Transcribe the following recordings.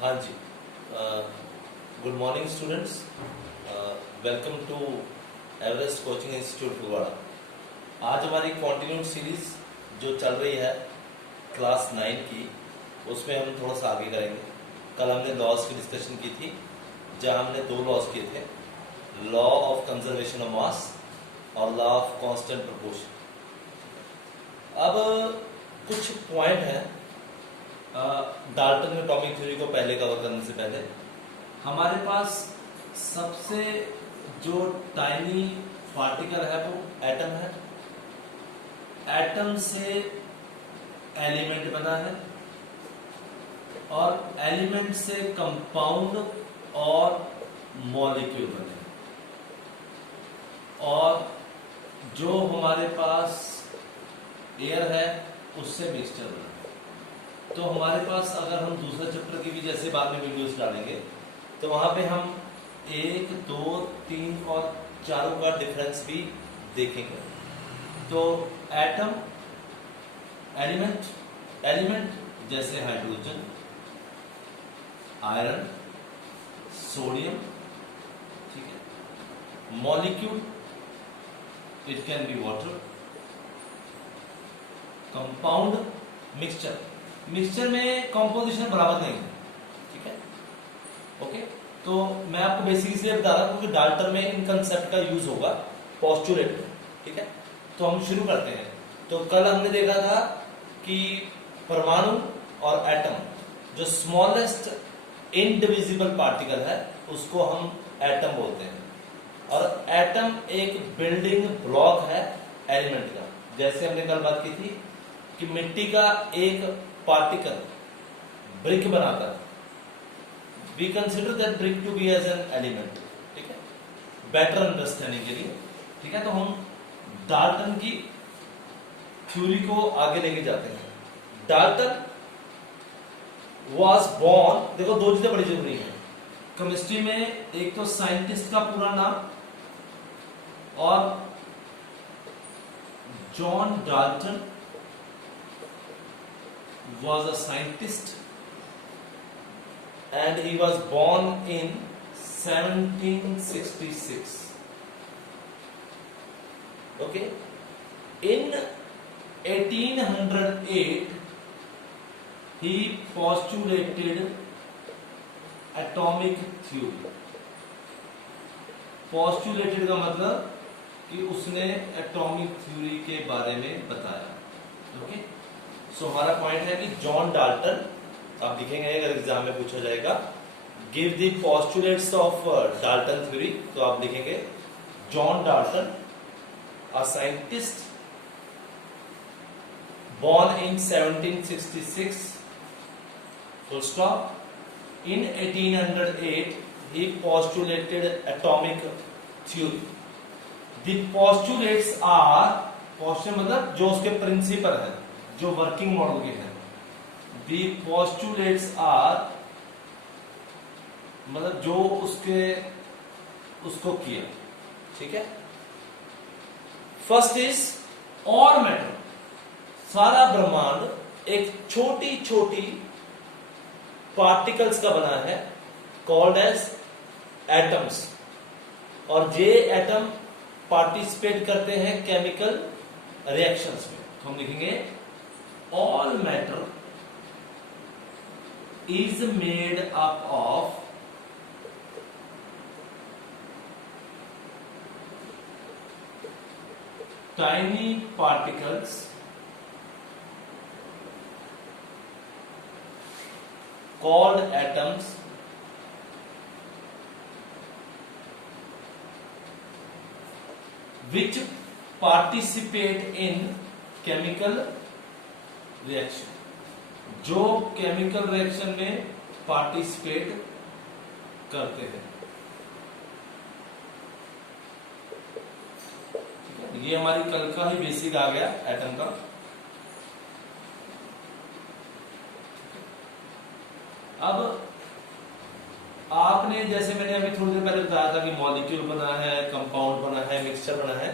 हाँ जी। Good morning students, welcome to Everest coaching institute Phagwara. आज हमारी कॉन्टिन्यूड सीरीज जो चल रही है क्लास 9 की, उसमें हम थोड़ा सा आगे करेंगे। कल हमने लॉज की डिस्कशन की थी, जहाँ हमने 2 लॉज किए थे, law of conservation of mass और लॉ ऑफ कांस्टेंट प्रोपोर्शन। अब कुछ पॉइंट है डाल्टन एटॉमिक थ्योरी को पहले कवर करने से पहले। हमारे पास सबसे जो टाइनी पार्टिकल है वो एटम है। एटम से एलिमेंट बना है और एलिमेंट से कंपाउंड और मॉलिक्यूल बने, और जो हमारे पास एयर है उससे मिक्सचर बना। तो हमारे पास अगर हम दूसरा चैप्टर की भी जैसे बाद में वीडियोस डालेंगे तो वहां पे हम 1, 2, 3 और 4 का डिफरेंस भी देखेंगे। तो एटम, एलिमेंट जैसे हाइड्रोजन, आयरन, सोडियम, ठीक है। Molecule, it can be water. Compound, mixture में कंपोजिशन बराबर नहीं है, ठीक है, ओके। तो मैं आपको बेसिक इसलिए बता रहा हूं क्योंकि डाल्टन में इन कंसेप्ट का यूज होगा पोस्टुलेट में, ठीक है। तो हम शुरू करते हैं। तो कल हमने देखा था कि परमाणु और एटम, जो स्मॉलेस्ट इनडिविजिबल पार्टिकल है, उसको हम एटम बोलते हैं। और एटम एक बिल्डिंग ब्लॉक है एलिमेंट का। जैसे हमने कल बात की थी कि मिट्टी का एक पार्टिकल ब्रिक बनाता है, we consider that brick to be as an element, ठीक है, बेटर अंडरस्टैंडिंग के लिए, ठीक है। तो हम डाल्टन की थ्योरी को आगे लेके जाते हैं। डाल्टन वाज बोर्न, देखो 2 चीजें बड़ी जरूरी है केमिस्ट्री में, एक तो साइंटिस्ट का पूरा नाम, और John Dalton was a scientist and he was born in 1766. Okay, in 1808 he postulated atomic theory. postulated का मतलब कि उसने एटॉमिक थ्योरी के बारे में बताया, ओके। सो हमारा पॉइंट है कि जॉन डाल्टन, आप लिखेंगे अगर एग्जाम में पूछा जाएगा give the postulates of Dalton theory, तो आप लिखेंगे John Dalton, a scientist born in 1766, full stop. In 1808 he postulated atomic theory. The postulates are, postulate मतलब जो उसके प्रिंसिपल है, जो वर्किंग मॉडल के हैं। The postulates are मतलब जो उसको किया, ठीक है। फर्स्ट इज ऑल मैटर, सारा ब्रह्मांड एक छोटी छोटी पार्टिकल्स का बना है, कॉल्ड एज एटम्स, और ये एटम पार्टिसिपेट करते हैं केमिकल रिएक्शंस में। तो हम लिखेंगे all matter is made up of tiny particles called atoms which participate in chemical reaction, जो केमिकल रिएक्शन में पार्टिसिपेट करते हैं। ये हमारी कल का ही बेसिक आ गया एटम का। अब आपने, जैसे मैंने अभी थोड़ी देर पहले बताया था कि मॉलिक्यूल बना है, कंपाउंड बना है, मिक्सचर बना है,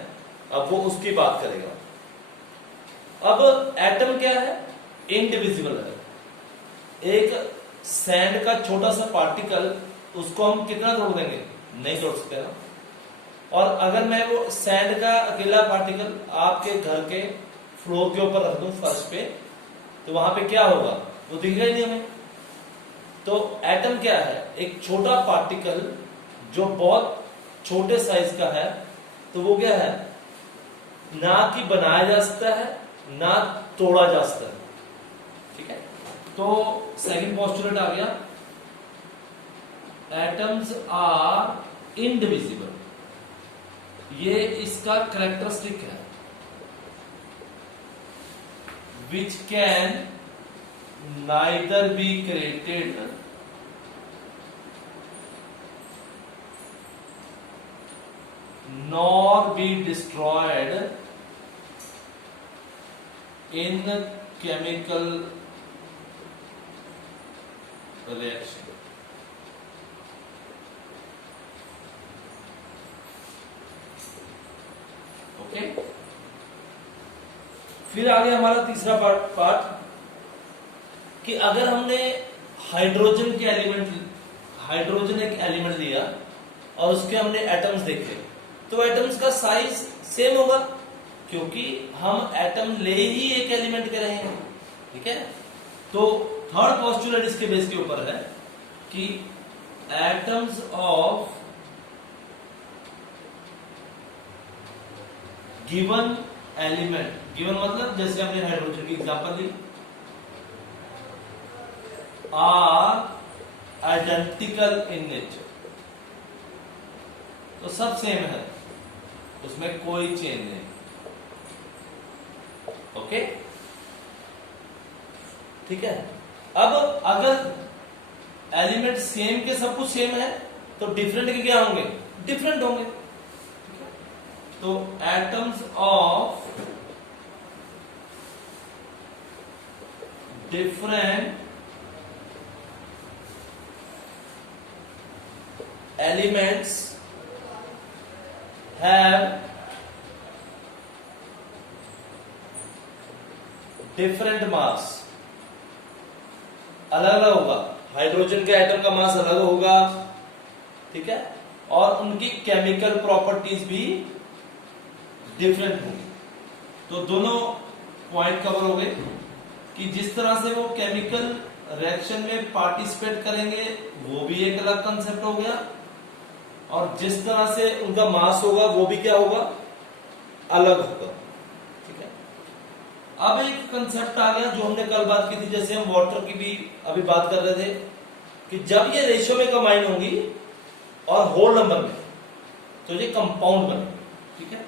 अब वो उसकी बात करेगा। अब एटम क्या है? इनडिविजिबल है। एक सैंड का छोटा सा पार्टिकल, उसको हम कितना तोड़ देंगे? नहीं तोड़ सकते ना। और अगर मैं वो सैंड का अकेला पार्टिकल आपके घर के फ्लोर के ऊपर रख दूं, फर्श पे, तो वहां पे क्या होगा? वो दिखेगा ही नहीं हमें। तो एटम क्या है? एक छोटा पार्टिकल जो बहुत छोटे साइज का है। तो वो क्या है? ना कि बनाया जा सकता है, ना तोड़ा जा सकता है। ठीक है, तो सेकंड पोस्टुलेट आ गया, एटम्स आर इनडिविजिबल। ये इसका कैरेक्टरिस्टिक है, which can neither be created nor be destroyed in chemical reaction. Okay, फिर आगे हमारा तीसरा पार्ट कि अगर हमने हाइड्रोजन के एलिमेंट, हाइड्रोजन एक एलिमेंट लिया और उसके हमने एटम्स देखे, तो एटम्स का साइज सेम होगा, क्योंकि हम एटम ले ही एक एलिमेंट के रहे हैं। ठीक है, तो थर्ड पोस्टुलेट इसके बेस के ऊपर है कि atoms of given element, given मतलब जैसे हमने हाइड्रोजन की एग्जांपल ली, आर आइडेंटिकल इन नेचर। तो सब सेम है, उसमें कोई चेंज नहीं। ओके, ठीक है। अब अगर एलिमेंट सेम के सब कुछ सेम है, तो डिफरेंट के क्या होंगे? डिफरेंट होंगे। तो atoms of different elements have different mass. अलग अलग होगा, हाइड्रोजन के एटम का मास अलग होगा, ठीक है, और उनकी केमिकल प्रॉपर्टीज भी डिफरेंट होंगी। तो दोनों पॉइंट कवर हो गए कि जिस तरह से वो केमिकल रिएक्शन में पार्टिसिपेट करेंगे वो भी एक अलग कंसेप्ट हो गया, और जिस तरह से उनका मास होगा वो भी क्या होगा? अलग होगा। ठीक है, अब एक कंसेप्ट आ गया जो हमने कल बात की थी, जैसे हम वाटर की भी अभी बात कर रहे थे कि जब ये रेशियो में कंबाइन होंगी और होल नंबर में, तो ये कंपाउंड बने। ठीक है,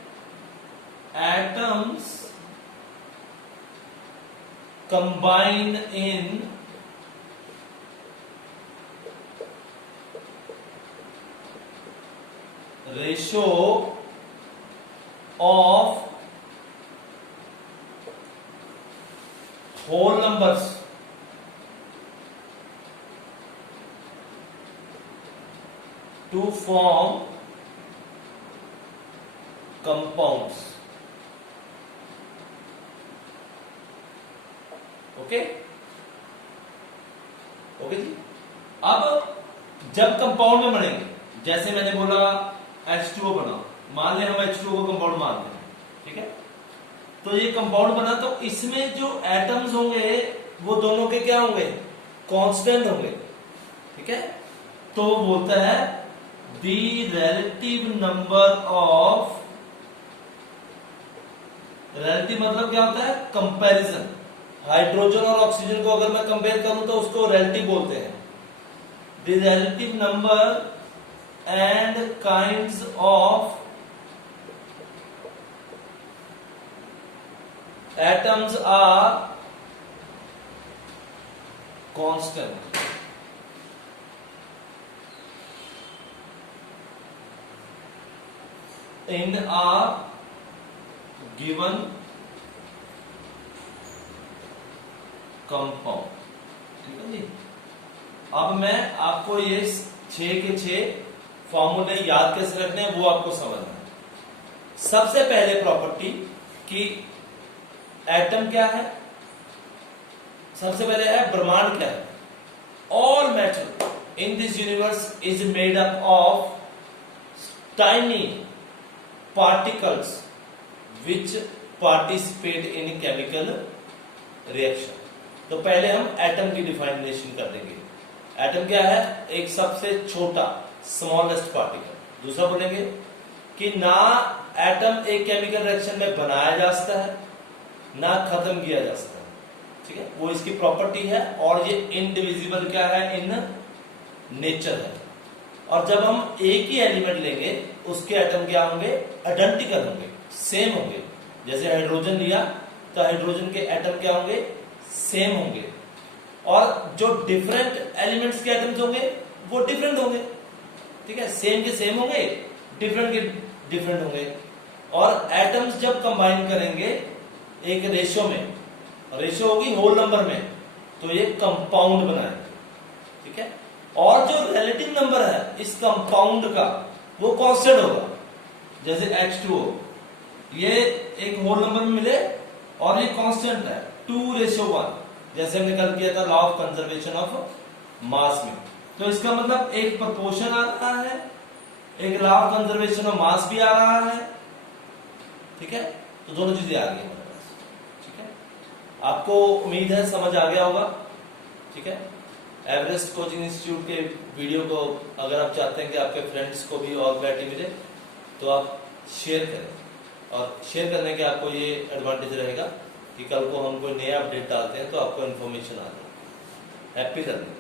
atoms combine in ratio of whole numbers to form compounds. Okay okay जी। अब जब कंपाउंड में बनेंगे, जैसे मैंने बोला H2O बना, मान लें हम H2O को कंपाउंड मानते हैं, ठीक है, तो ये कंपाउंड बना, तो इसमें जो एटम्स होंगे वो दोनों के क्या होंगे? कांस्टेंट होंगे। ठीक है, तो बोलता है the relative number of, relative मतलब क्या होता है? कंपैरिजन। हाइड्रोजन और ऑक्सीजन को अगर मैं कंपेयर करूं तो उसको रिलेटिव बोलते हैं। The relative number and kinds of atoms are constant in a given compound। ठीक है जी। अब मैं आपको ये 6 के 6 फॉर्मूले याद कैसे रखने हैं वो आपको समझना है। सबसे पहले प्रॉपर्टी कि एटम क्या है, सबसे पहले है ब्रह्मांड क्या है। all matter in this universe is made up of tiny particles which participate in chemical reaction. तो पहले हम एटम की डिफाइनेशन कर देंगे. एटम क्या है? एक सबसे छोटा स्मॉलेस्ट पार्टिकल. दूसरा बोलेंगे कि ना एटम एक केमिकल रिएक्शन में बनाया जा सकता है ना खत्म किया जा सकता है. ठीक है, वो इसकी प्रॉपर्टी है और ये इनडिविजिबल क्या है? इन नेचर है. और जब हम एक ही एलिमेंट लेंगे उसके एटम क्या होंगे? आइडेंटिकल होंगे, सेम होंगे. जैसे हाइड्रोजन लिया तो हाइड्रोजन के एटम क्या होंगे? सेम होंगे. और जो डिफरेंट एलिमेंट्स के एटम्स होंगे वो डिफरेंट होंगे. ठीक है, सेम के सेम होंगे, डिफरेंट के डिफरेंट होंगे. और एटम्स जब कंबाइन करेंगे एक रेशियो में, रेशियो होगी होल नंबर में, तो ये कंपाउंड बनाएंगे. ठीक है, और जो रिलेटिव नंबर है इस कंपाउंड का वो कांस्टेंट होगा. जैसे H2O, ये एक होल नंबर में मिले और ये कांस्टेंट है 2:1, जैसे हमने कल किया था law of conservation of mass में. तो इसका मतलब एक प्रोपोर्शन आ रहा है, एक law of conservation of mass भी आ रहा है. ठीक है, तो दोनों चीजें आ गई हमारे पास. ठीक है, आपको उम्मीद है समझ आ गया होगा. ठीक है, एवरेस्ट कोचिंग इंस्टीट्यूट के वीडियो को अगर आप चाहते हैं कि आपके फ्रेंड्स को भी और क्लैरिटी मिले तो आप शेयर करें. और शेयर करने के आपको ये एडवांटेज रहेगा कि कल को हम कोई नया अपडेट डालते हैं तो आपको इन्फॉर्मेशन आ जाए. Happy learning.